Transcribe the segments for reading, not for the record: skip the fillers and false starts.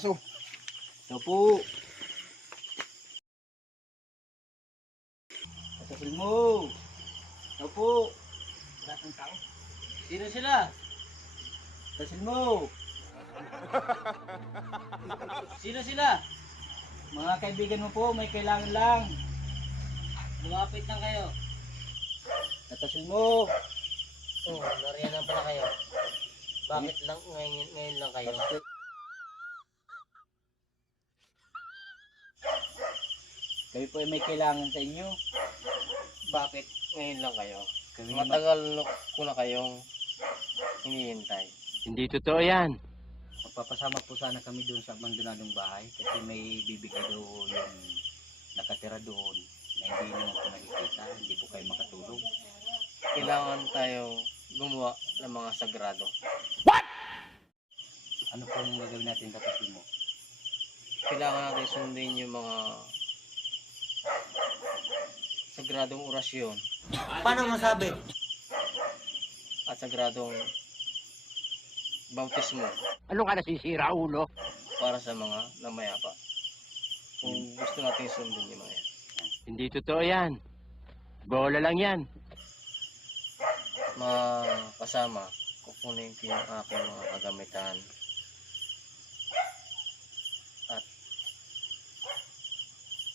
aso. Ito po. Tasasin mo. Ito po. Wala kang tao. Sino sila? Tasasin mo. Sino sila? Mga kaibigan mo po, may kailangan lang. Lumapit lang kayo. Tasasin mo. Oo, nariyan lang pala kayo. Bakit lang ngayon lang kayo? Kayo po ay may kailangan sa inyo. Bakit ngayon lang kayo? Kami Matagal ko na kayong hinihintay. Hindi totoo yan. magpapasama po sana kami doon sa abandonadong bahay kasi may bibigay doon yung nakatira doon na hindi naman po nakikita, hindi po kayo makatulog. Kailangan tayo gumawa ng mga sagrado. Ano po yung gagawin natin tapos mo? Kailangan natin sundin yung mga sagradong orasyon Paano masabi? at sagradong bautismo Ano ka nasisira, ulo? para sa mga namayapa. Kung gusto natin sundin yung mga yan. Hindi totoo yan. Bola lang yan. Mga kasama, kukunin ko yung aking mga kagamitan at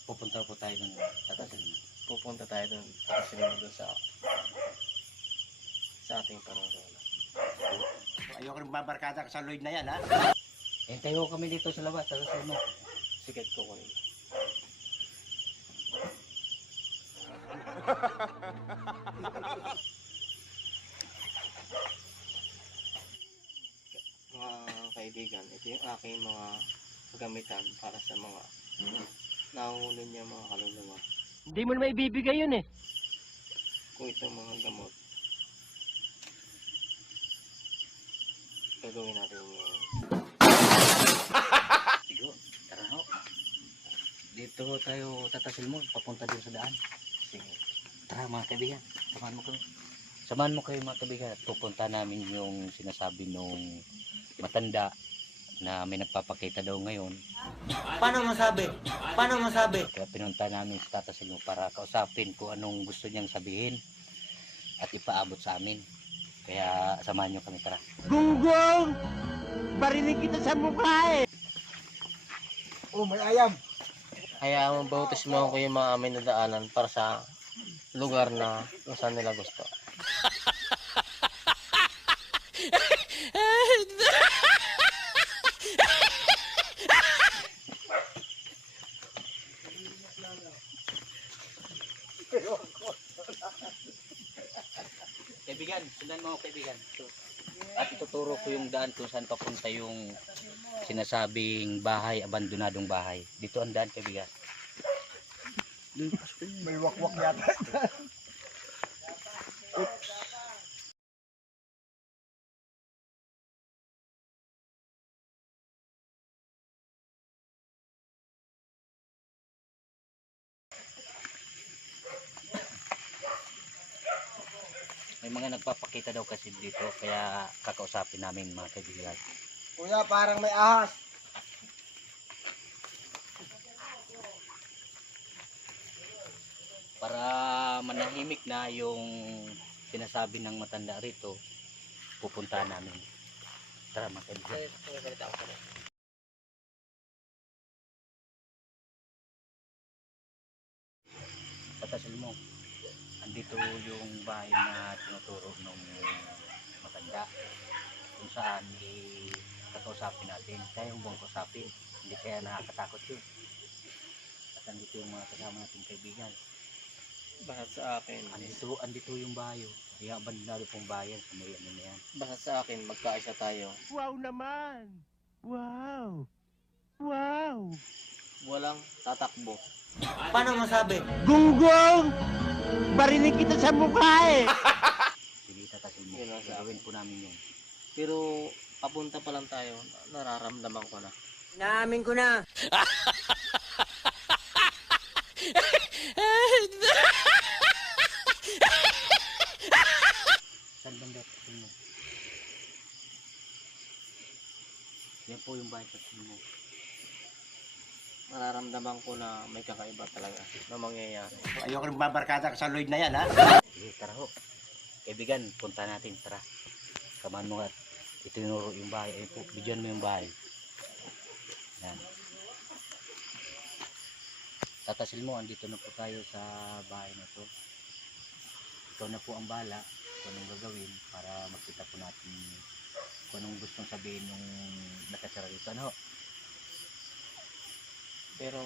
Pupunta po tayo doon tatasin mo. pupunta tayo doon at doon sa ating panungunan. Ayoko rin babarkada ka sa Lloyd na yan, ha? Tayo kami dito sa labas, tatasin mo. Sikat ko kunin. Mga kaibigan, ito yung aking mga gamitan para sa mga nahuhuli niya mga kaluluwa. Hindi mo naman ibibigay yun eh. Kung itong mga gamot, gagawin natin yung Sigo, tara ho. Dito ho tayo tatasin mo, papunta doon sa daan. sige. Tara mga kaibigan, samahan mo kami. Samahan mo kayo mga kaibigan at pupunta namin yung sinasabi nung matanda na may nagpapakita daw ngayon. Paano masabi? Paano masabi? Kaya pinunta namin sa Tata Silmo para kausapin kung anong gusto niyang sabihin at ipaabot sa amin. Kaya samahan niyo kami, tara. Gunggong! Barinig kita sa mukha eh! Oh, may ayam. Kaya bautismo ko yung mga amin na daanan para sa lugar na kung saan nila gusto. Kaibigan, sundan mo ako kaibigan. At ituturo ko yung daan kung saan papunta yung sinasabing bahay, abandonadong bahay. Dito ang daan kaibigan. May wakwak yata. May mga nagpapakita daw kasi dito kaya kakausapin namin mga kaibigan. Kuya, parang may ahas. Para manahimik na yung sinasabi ng matanda rito, pupuntahan namin. Tara mga kaibigan. Patasil mo. Andito yung bahay na tinuturo ng matanda kung saan kakausapin natin. Kaya yung buong kausapin, hindi kaya nakakatakot yun. At andito yung mga kasama nating kaibigan. Basta sa akin, Andito yung bayo. Kaya abandonado pong bayan sa may ano na yan. basta sa akin, magkaisa tayo. Wow naman! Wow! Wow! Walang tatakbo. Paano masabi? Gunggong! Barinig kita sa mukha eh! Sige, tatasin mo. Yun ang sa Gagawin po namin yun. Pero papunta pa lang tayo, nararamdaman ko na. Naamin ko na. Saan bang tatasin mo? Yan po yung bahay tatasin mo. nararamdaman ko na may kakaiba talaga na mangyayari. Ayoko rin babarkada ka sa Lloyd na yan, ha? Sige, tara ho. Kaibigan, punta natin, tara. Samahan mo at itinuro yung bahay. Ayun po, bigyan mo yung bahay. Yan. Tatasil mo, andito na po tayo sa bahay na to. Ikaw na po ang bahala kung anong gagawin para makita po natin kung anong gustong sabihin yung nakasara dito. Ano? Pero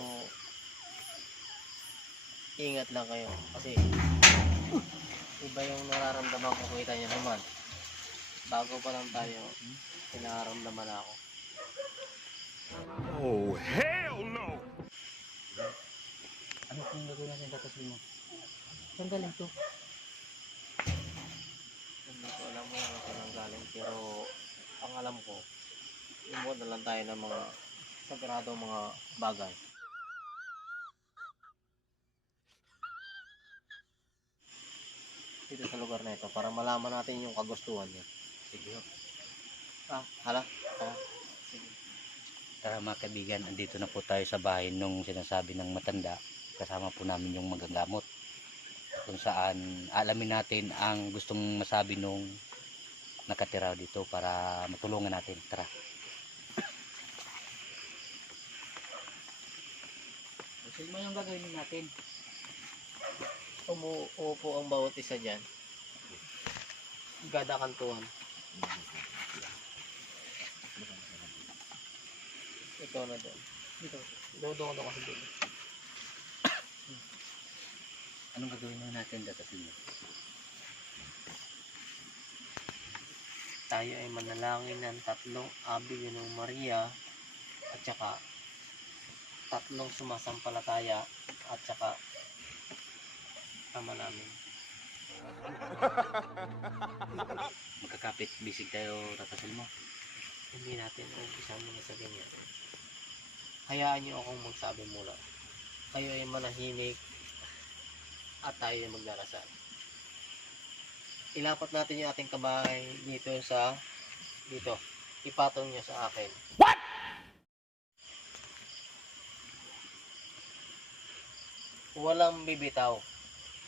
ingat lang kayo kasi iba yung nararamdaman ko, kita niyo naman. Bago pa lang tayo, pinaramdaman ako. Oh, hell no! Ano kung gagawin natin tatasil mo? Saan galing to? Hindi ko alam mo kung saan galing, pero ang alam ko, lumuod na lang tayo ng mga sagradong mga bagay. Dito sa lugar na ito para malaman natin yung kagustuhan niya. Sige ho. Hala? Tara mga kaibigan, andito na po tayo sa bahay nung sinasabi ng matanda. Kasama po namin yung magagamot. Kung saan alamin natin ang gustong masabi nung nakatira dito para matulungan natin. Tara. Gusto mo yung gagawin natin? Umuupo ang bawat isa dyan. Gada kantuhan. Ikaw na doon. Dito. Doon ako kasi doon. Anong gagawin mo natin datasin mo? Tayo ay manalangin ng 3 Ave Ginong Maria at saka 3 sumasampalataya at saka Ama namin. Magkakapit bisig tayo tatasil mo. Hindi natin umpisa muna sa ganyan. Hayaan niyo akong magsabi muna. Kayo ay manahimik at tayo ay magdarasal. Ilapat natin yung ating kamay dito. Ipatong niyo sa akin. What? Walang bibitaw.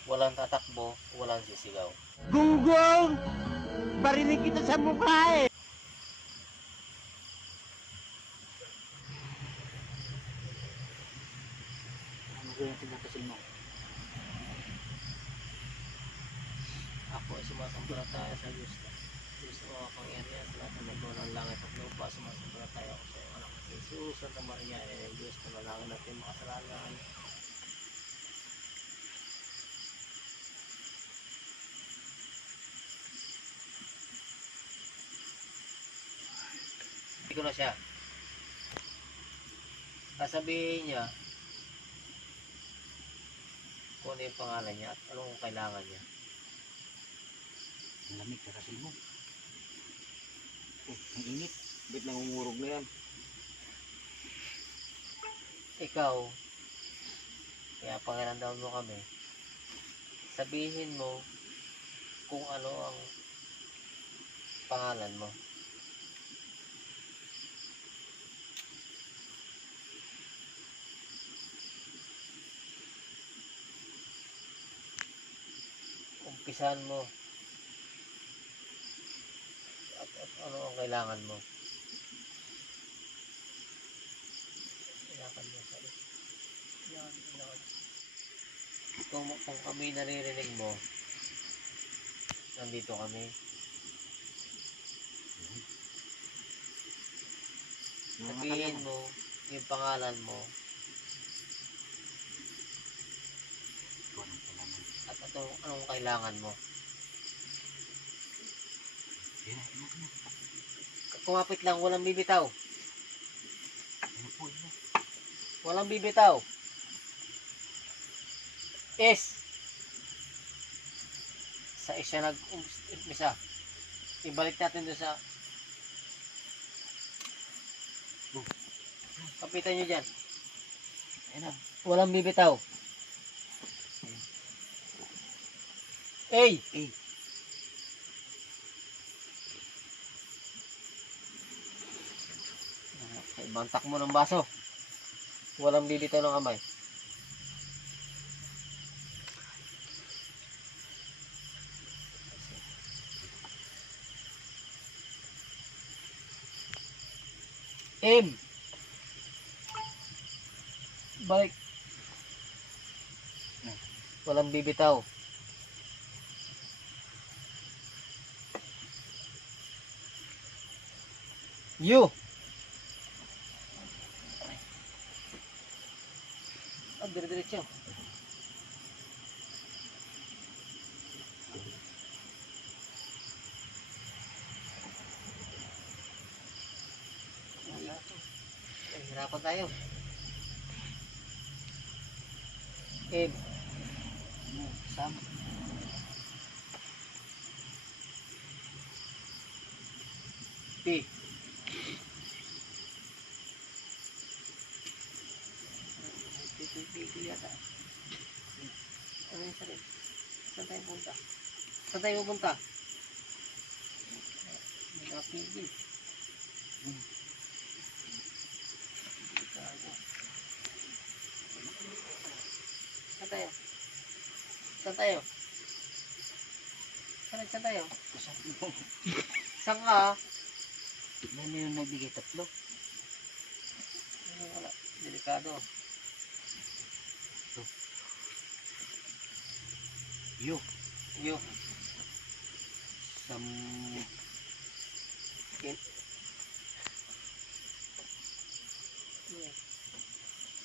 Walang tatakbo, walang sisigaw. Gunggong! Barinig kita sa mukha eh! Ano gagawin natin datasil mo? Ako ay sumasampalataya sa Diyos na Diyos na makapangyarihan sa lahat ng magmula ng langit at lupa. Sumasampalataya ako sa iyong anak na si Jesus. Santa Maria, ay Diyos na nalangin natin makasalanan. Hindi ko na siya. Sasabihin niya kung ano yung pangalan niya at anong kailangan niya. Ang lamig tatasil mo. Ang init. Bit nangungurog na yan. Ikaw, kaya pakiramdam mo kami, sabihin mo kung ano ang pangalan mo. Umpisan mo. At ano ang kailangan mo. Kailangan mo sa kung kami naririnig mo, nandito kami. Sabihin mo yung pangalan mo at anong kailangan mo. Kumapit lang, walang bibitaw. Walang bibitaw. Is. Sa isa nag-umpisa. Ibalik natin doon sa... Kapitan nyo dyan. Walang bibitaw. Hey! Ibantak mo ng baso. Walang bibitaw ng kamay. M. Balik. Walang bibitaw. U. Dire-diretso. Hirapan tayo. M. Sam. P. P yata. Ano yung sarili? Saan tayo punta? Saan tayo pupunta? May nakapigil. Saan tayo? Saan tayo? Saan tayo? Saan ka? Ano yung nagbigay tatlo? Wala. Delikado. Yo. Yo. Sam... Yan.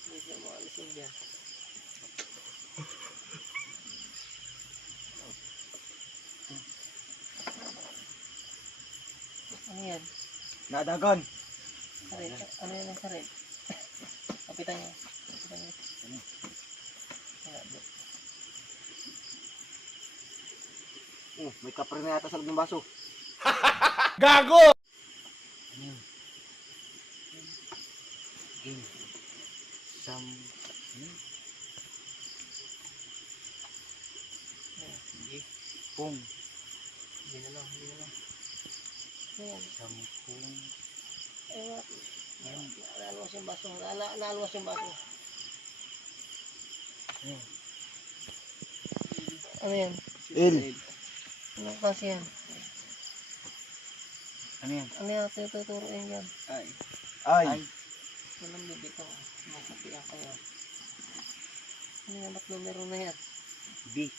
Medyo mo alisin dyan. Ano yan? Nadagon. Sarit. Ano yan ang sarit? Kapitan niya. Kapitan niya. Wala, bro. May kapre na yata sa loob ng baso. Gago! Ano yun? Game. Sam... Ano? Hindi. Pong. Hindi na lang. Ano yan? Sampung. Ayun. Naalwas yung baso. Naalwas yung baso. Ano? Ano yan? Il. Ano kasi yan? Ano yan? Ano yan? Tuturuin yan. Ay. Ay. Walang bibitaw. Makatiyan kayo. Ano yan? Ba't numero na yan? B.